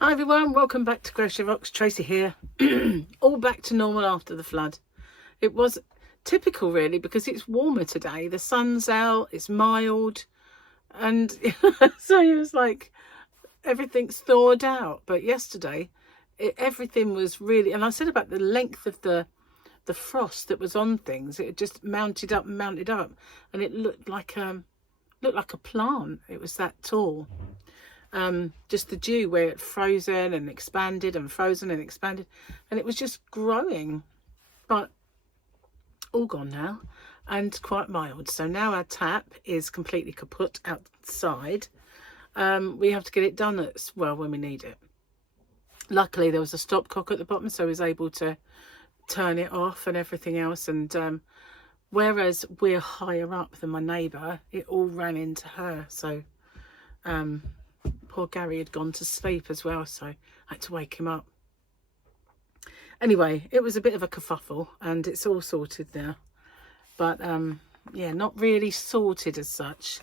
Hi everyone, welcome back to Crochet Rocks. Tracy here. All back to normal after the flood. It was typical really because it's warmer today. The sun's out, it's mild, and so it was like everything's thawed out. But yesterday everything was really, and I said about the length of the frost that was on things. It just mounted up and mounted up, and it looked like a plant. It was that tall. Just the dew where it frozen and expanded and frozen and expanded, and it was just growing, but all gone now and quite mild. So now our tap is completely kaput outside. We have to get it done at, well, when we need it. Luckily there was a stopcock at the bottom, so I was able to turn it off and everything else. And whereas we're higher up than my neighbour, it all ran into her. So poor Gary had gone to sleep as well, so I had to wake him up. Anyway, it was a bit of a kerfuffle and it's all sorted now. But yeah, not really sorted as such.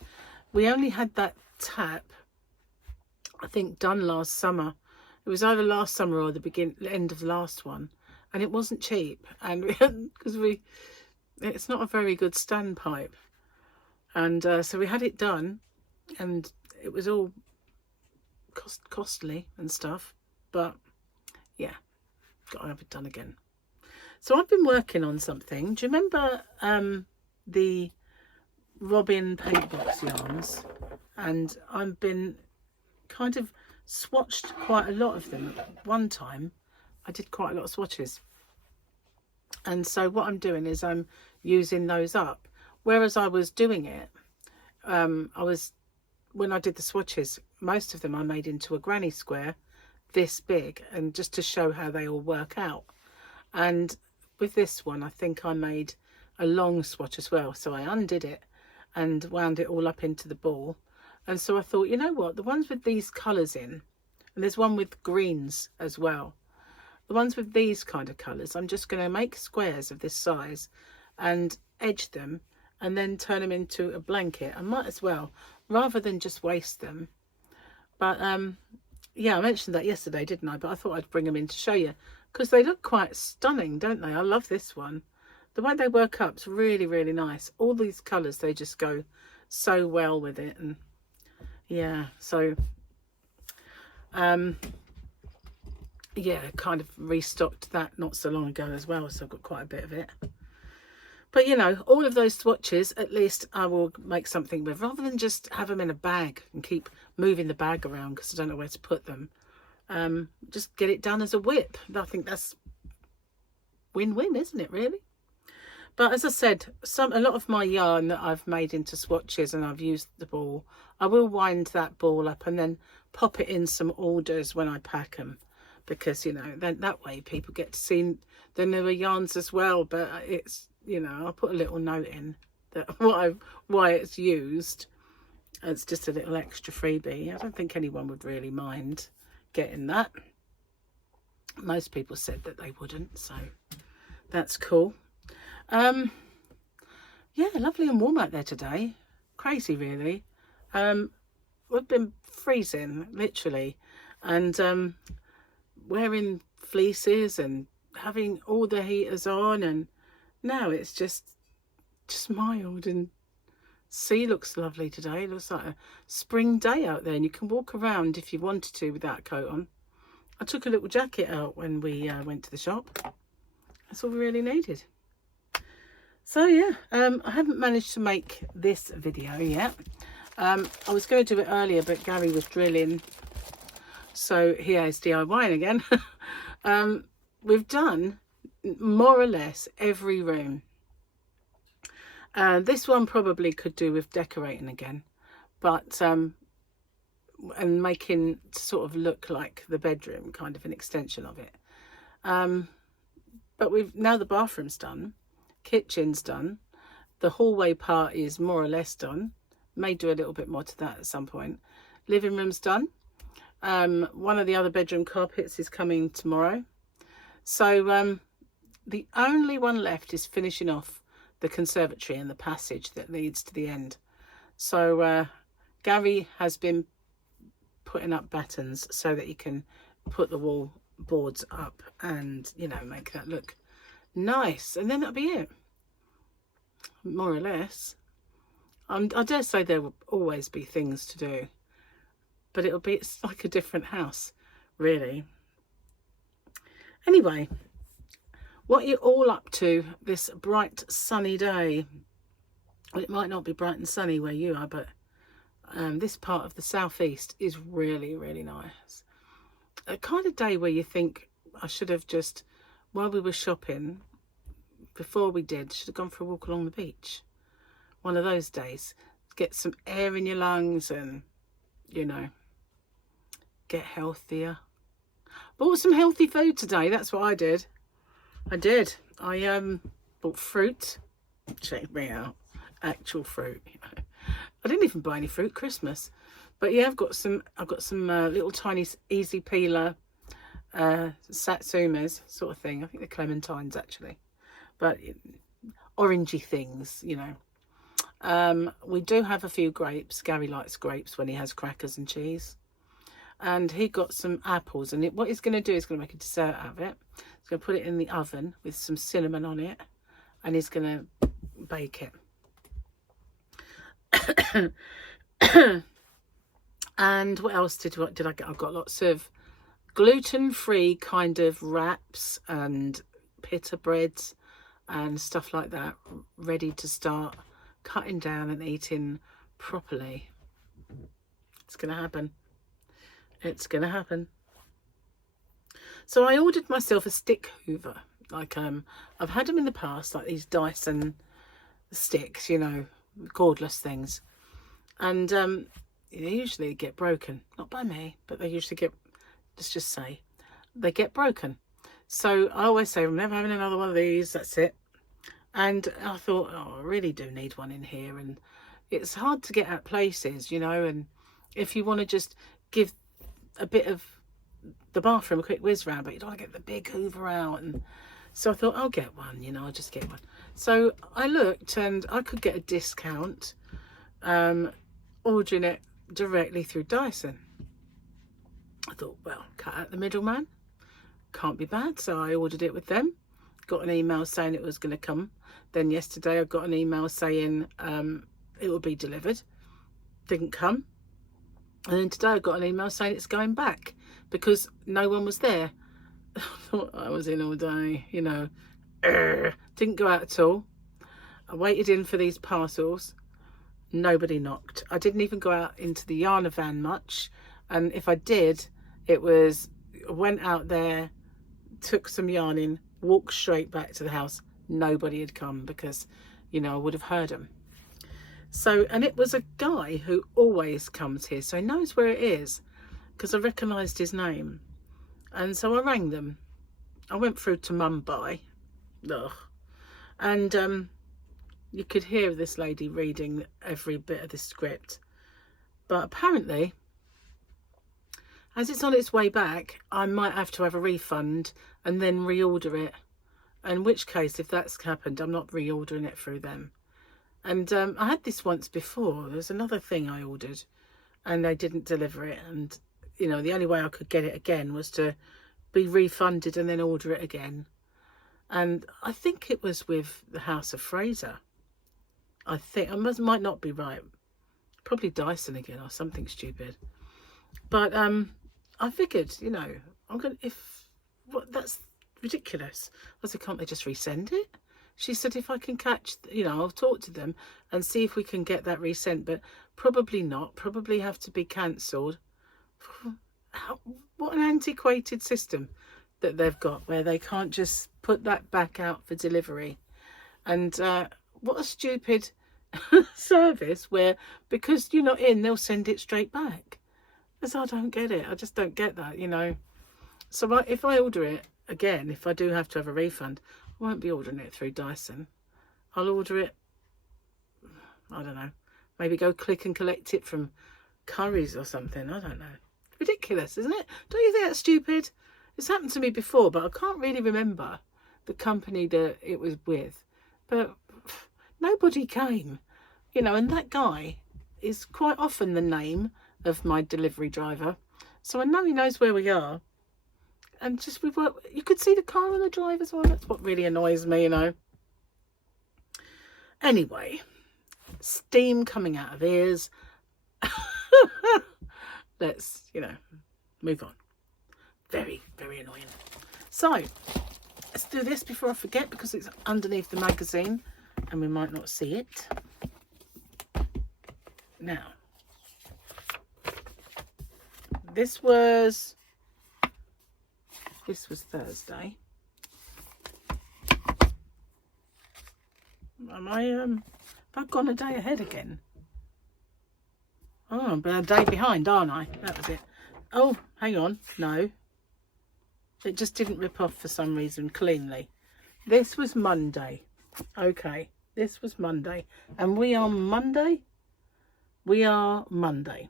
We only had that tap, I think, done last summer. It was either last summer or the end of the last one, and it wasn't cheap. And because it's not a very good standpipe, and so we had it done, and it was all costly and stuff, but yeah, got to have it done again. So I've been working on something. Do you remember the Robin paint box yarns? And I've been kind of swatched quite a lot of them. One time I did quite a lot of swatches, and so what I'm doing is I'm using those up. Whereas I was doing it, when I did the swatches, most of them I made into a granny square this big, and just to show how they all work out. And with this one I think I made a long swatch as well, so I undid it and wound it all up into the ball. And so I thought, you know what, the ones with these colours in, and there's one with greens as well, the ones with these kind of colours, I'm just going to make squares of this size and edge them and then turn them into a blanket. I might as well, rather than just waste them. But yeah, I mentioned that yesterday, didn't I? But I thought I'd bring them in to show you, because they look quite stunning, don't they? I love this one. The way they work up's really, really nice. All these colours, they just go so well with it. And yeah, so yeah, kind of restocked that not so long ago as well, so I've got quite a bit of it. But you know, all of those swatches, at least I will make something with, rather than just have them in a bag and keep moving the bag around because I don't know where to put them. Just get it done as a WIP. I think that's win-win, isn't it, really? But as I said, a lot of my yarn that I've made into swatches, and I've used the ball, I will wind that ball up and then pop it in some orders when I pack them, because, you know, then that way people get to see the newer yarns as well. But it's, you know, I'll put a little note in that why it's used. It's just a little extra freebie. I don't think anyone would really mind getting that. Most people said that they wouldn't, so that's cool. Yeah, lovely and warm out there today. Crazy, really. We've been freezing, literally, and wearing fleeces and having all the heaters on, and now it's just mild, and sea looks lovely today. It looks like a spring day out there, and you can walk around if you wanted to without a coat on. I took a little jacket out when we went to the shop. That's all we really needed. So yeah, I haven't managed to make this video yet. I was going to do it earlier, but Gary was drilling, so here is DIYing again. We've done more or less every room. This one probably could do with decorating again, but and making sort of look like the bedroom, kind of an extension of it. But now the bathroom's done, kitchen's done, the hallway part is more or less done. May do a little bit more to that at some point. Living room's done. One of the other bedroom carpets is coming tomorrow. So the only one left is finishing off the conservatory and the passage that leads to the end. So Gary has been putting up battens so that you can put the wall boards up and, you know, make that look nice. And then that'll be it, more or less. I dare say there will always be things to do, but it's like a different house, really. Anyway, what are you all up to this bright sunny day? Well, it might not be bright and sunny where you are, but this part of the southeast is really, really nice. A kind of day where you think, I should have just, while we were shopping, before we did, should have gone for a walk along the beach. One of those days. Get some air in your lungs and, you know, get healthier. Bought some healthy food today. That's what I did. I bought fruit. Check me out. Actual fruit. You know. I didn't even buy any fruit Christmas. But yeah, I've got some little tiny easy peeler satsumas sort of thing. I think they're clementines actually. But orangey things, you know. We do have a few grapes. Gary likes grapes when he has crackers and cheese. And he got some apples, and what he's going to do is going to make a dessert out of it. He's going to put it in the oven with some cinnamon on it, and he's going to bake it. And what else did I get? I got lots of gluten-free kind of wraps and pita breads and stuff like that, ready to start cutting down and eating properly. It's going to happen. It's going to happen. So I ordered myself a stick hoover. Like, I've had them in the past, like these Dyson sticks, you know, cordless things. And they usually get broken. Not by me, but they usually get, let's just say, they get broken. So I always say, I'm never having another one of these, that's it. And I thought, oh, I really do need one in here. And it's hard to get at places, you know, and if you want to just give a bit of the bathroom a quick whiz round, but you don't want to get the big hoover out. And so I thought, I'll get one, you know, I'll just get one. So I looked and I could get a discount ordering it directly through Dyson. I thought, well, cut out the middleman, can't be bad. So I ordered it with them, got an email saying it was going to come. Then yesterday I got an email saying it will be delivered. Didn't come. And then today I got an email saying it's going back because no one was there. I thought I was in all day, you know. Didn't go out at all. I waited in for these parcels. Nobody knocked. I didn't even go out into the yarn van much. And if I did, it was, went out there, took some yarn in, walked straight back to the house. Nobody had come because, you know, I would have heard them. So, and it was a guy who always comes here, so he knows where it is because I recognised his name. And so I rang them. I went through to Mumbai. Ugh. And you could hear this lady reading every bit of the script. But apparently, as it's on its way back, I might have to have a refund and then reorder it. In which case, if that's happened, I'm not reordering it through them. And I had this once before. There's another thing I ordered and they didn't deliver it. And, you know, the only way I could get it again was to be refunded and then order it again. And I think it was with the House of Fraser. I think, might not be right. Probably Dyson again or something stupid. But I figured, you know, that's ridiculous. I said, can't they just resend it? She said, if I can catch, you know, I'll talk to them and see if we can get that resent, but probably not. Probably have to be cancelled. What an antiquated system that they've got where they can't just put that back out for delivery. And what a stupid service where because you're not in, they'll send it straight back. Because I don't get it. I just don't get that, you know. So if I order it again, if I do have to have a refund, I won't be ordering it through Dyson. I'll order it, I don't know, maybe go click and collect it from Curry's or something. I don't know. Ridiculous, isn't it? Don't you think that's stupid? It's happened to me before, but I can't really remember the company that it was with. But nobody came, you know, and that guy is quite often the name of my delivery driver. So I know he knows where we are. And just you could see the car on the drive as well. That's what really annoys me, you know. Anyway, steam coming out of ears. Let's, you know, move on. Very, very annoying. So, let's do this before I forget, because it's underneath the magazine and we might not see it. Now, this was Thursday. Have I gone a day ahead again? Oh, I'm a day behind, aren't I? That was it. Oh, hang on. No. It just didn't rip off for some reason cleanly. This was Monday. Okay, this was Monday. And we are Monday? We are Monday.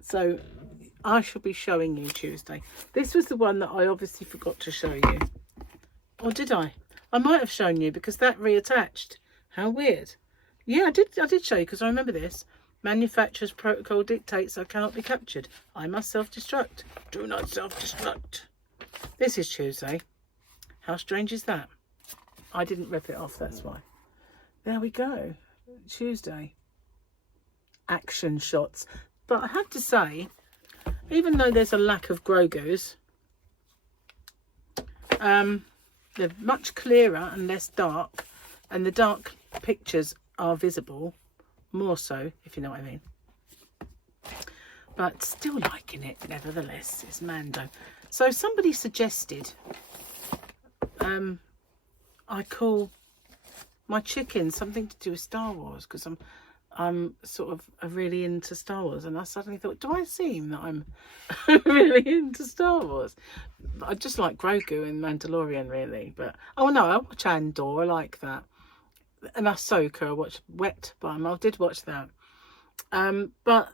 So I shall be showing you Tuesday. This was the one that I obviously forgot to show you. Or did I? I might have shown you because that reattached. How weird. Yeah, I did show you because I remember this. Manufacturer's protocol dictates I cannot be captured. I must self-destruct. Do not self-destruct. This is Tuesday. How strange is that? I didn't rip it off, that's why. There we go. Tuesday. Action shots. But I have to say, even though there's a lack of Grogu's, they're much clearer and less dark, and the dark pictures are visible, more so, if you know what I mean. But still liking it, nevertheless. It's Mando. So somebody suggested I call my chicken something to do with Star Wars, because I'm sort of really into Star Wars, and I suddenly thought, do I seem that I'm really into Star Wars? I just like Grogu and Mandalorian, really. But oh no, I watch Andor, I like that, and Ahsoka. I watched Wet Bum, I did watch that. But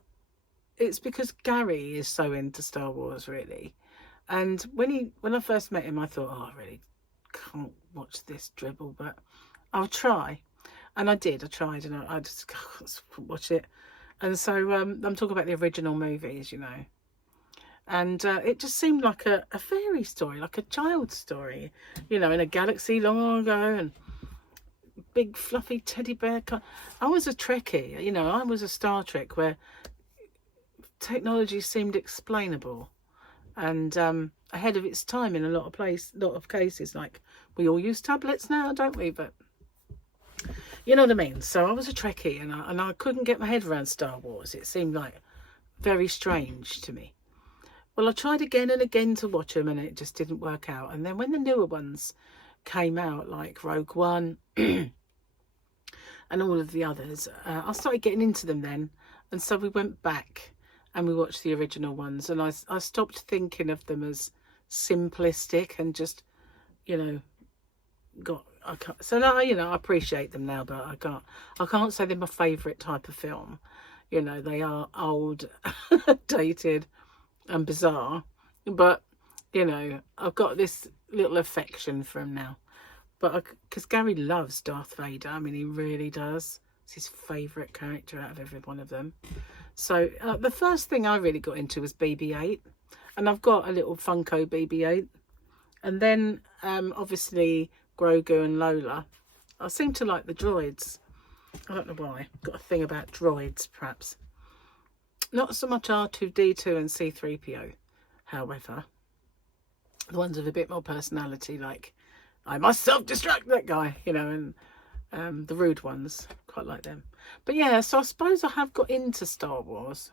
it's because Gary is so into Star Wars, really. And when I first met him, I thought, oh, I really can't watch this dribble, but I'll try. And I did. I tried, and I just couldn't watch it. And so I'm talking about the original movies, you know. And it just seemed like a fairy story, like a child's story, you know, in a galaxy long ago, and big fluffy teddy bear. I was a Trekkie, you know. I was a Star Trek where technology seemed explainable and ahead of its time in a lot of cases. Like, we all use tablets now, don't we? But you know what I mean. So I was a Trekkie, and I couldn't get my head around Star Wars. It seemed like very strange to me. Well, I tried again and again to watch them, and it just didn't work out. And then when the newer ones came out, like Rogue One and all of the others, I started getting into them then. And so we went back and we watched the original ones, and I stopped thinking of them as simplistic and just, you know, I can't. So now, you know, I appreciate them now, but I can't say they're my favourite type of film. You know, they are old, dated, and bizarre. But you know, I've got this little affection for him now. But because Gary loves Darth Vader, I mean, he really does. It's his favourite character out of every one of them. So the first thing I really got into was BB-8, and I've got a little Funko BB-8, and then obviously Grogu and Lola. I seem to like the droids. I don't know why. Got a thing about droids, perhaps. Not so much R2-D2 and C-3PO, however. The ones with a bit more personality, like I must self-destruct, that guy, you know, and the rude ones, quite like them. But yeah, so I suppose I have got into Star Wars.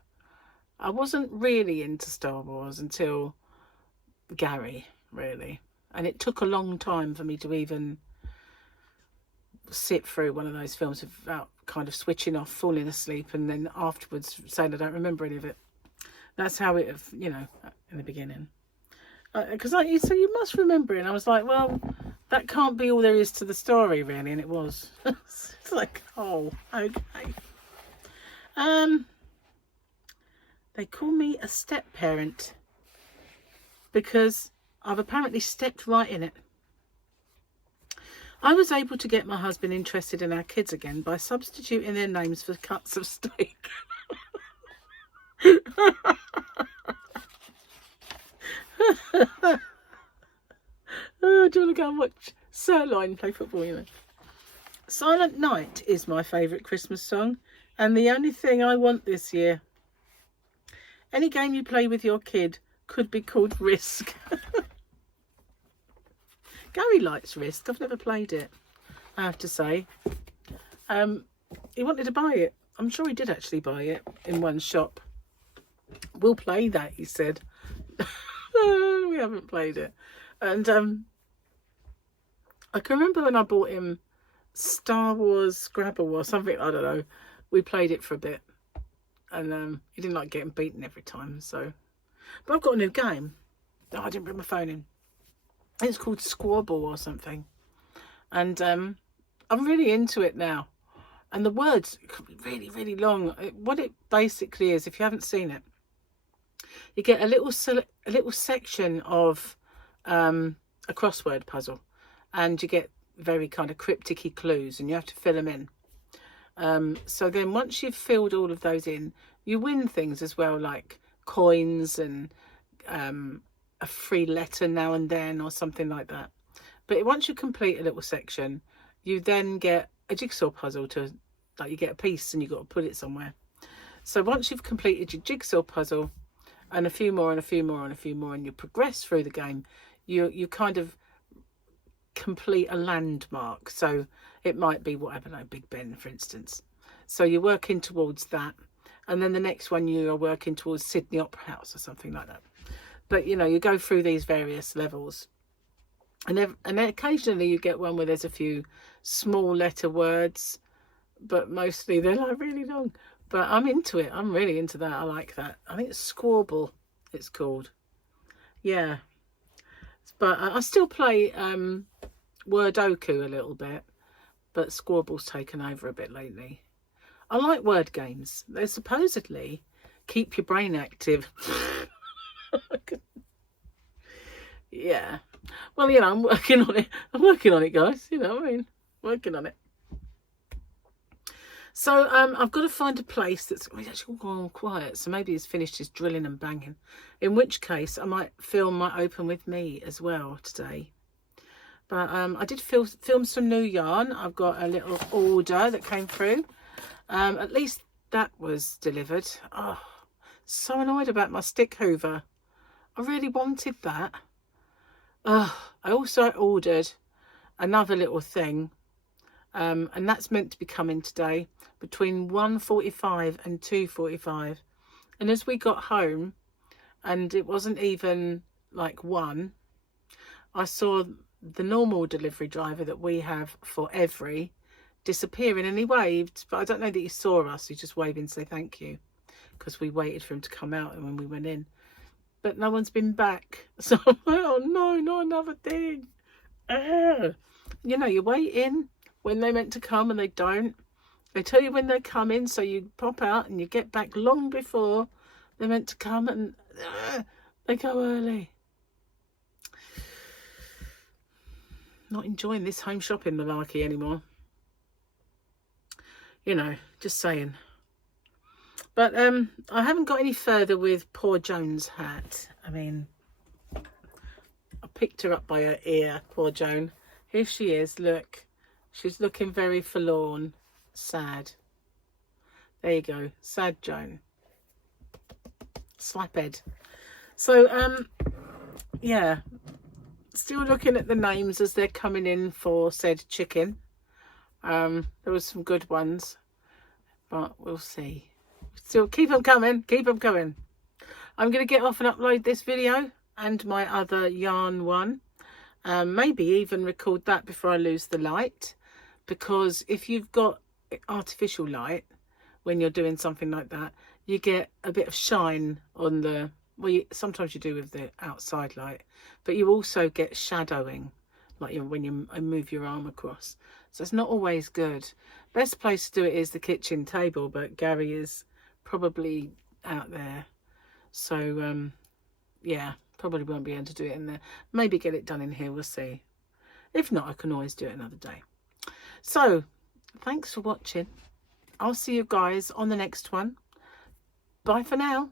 I wasn't really into Star Wars until Gary, really. And it took a long time for me to even sit through one of those films without kind of switching off, falling asleep, and then afterwards saying I don't remember any of it. That's how it, you know, in the beginning. Because you said, you must remember it. And I was like, well, that can't be all there is to the story, really. And it was. It's like, oh, okay. They call me a step parent because I've apparently stepped right in it. I was able to get my husband interested in our kids again by substituting their names for cuts of steak. Oh, do you want to go and watch Sirloin play football, you know? Silent Night is my favourite Christmas song, and the only thing I want this year, any game you play with your kid could be called Risk. Gary likes Risk. I've never played it, I have to say. He wanted to buy it. I'm sure he did actually buy it in one shop. We'll play that, he said. We haven't played it. And I can remember when I bought him Star Wars Scrabble or something, I don't know. We played it for a bit. And he didn't like getting beaten every time, so. But I've got a new game. Oh, I didn't bring my phone in. It's called Squabble or something. And I'm really into it now. And the words could be really, really long. What it basically is, if you haven't seen it, you get a little section of a crossword puzzle, and you get very kind of cryptic-y clues, and you have to fill them in. So then once you've filled all of those in, you win things as well, like coins and a free letter now and then or something like that. But once you complete a little section, you then get a jigsaw puzzle to, like, you get a piece and you've got to put it somewhere. So once you've completed your jigsaw puzzle and a few more and a few more and a few more, and you progress through the game, you kind of complete a landmark. So it might be whatever, like Big Ben, for instance. So you're working towards that. And then the next one you are working towards Sydney Opera House or something like that. But, you know, you go through these various levels. And then occasionally you get one where there's a few small letter words, but mostly they're like really long. But I'm into it. I'm really into that. I like that. I think it's Squabble, it's called. Yeah. But I still play Wordoku a little bit, but Squabble's taken over a bit lately. I like word games. They supposedly keep your brain active. Yeah. Well, you know, I'm working on it. I'm working on it, guys. You know what I mean? Working on it. So I've got to find a place that's actually all quiet. So maybe he's finished his drilling and banging. In which case, I might film my open with me as well today. But I did film some new yarn. I've got a little order that came through. At least that was delivered. Oh, so annoyed about my stick hoover. I really wanted that. I also ordered another little thing. And that's meant to be coming today between 1:45 and 2:45. And as we got home, and it wasn't even like 1, I saw the normal delivery driver that we have for every disappearing, and he waved, but I don't know that he saw us. He just waved and say thank you, because we waited for him to come out and when we went in. But no one's been back. So I'm like, oh no, not another thing. You know, you're waiting when they're meant to come and they don't. They tell you when they're coming, so you pop out and you get back long before they're meant to come, and they go early. Not enjoying this home shopping malarkey anymore. You know, just saying. But I haven't got any further with poor Joan's hat. I mean, I picked her up by her ear, poor Joan. Here she is, look. She's looking very forlorn, sad. There you go, sad Joan. Slaphead. So, yeah. Still looking at the names as they're coming in for said chicken. There was some good ones, but we'll see. Still, keep them coming, keep them coming. I'm going to get off and upload this video and my other yarn one. Maybe even record that before I lose the light. Because if you've got artificial light, when you're doing something like that, you get a bit of shine on the, well, sometimes you do with the outside light, but you also get shadowing, like when you move your arm across. So it's not always good. Best place to do it is the kitchen table, but Gary is probably out there. So, yeah, probably won't be able to do it in there. Maybe get it done in here, we'll see. If not, I can always do it another day. So, thanks for watching. I'll see you guys on the next one. Bye for now.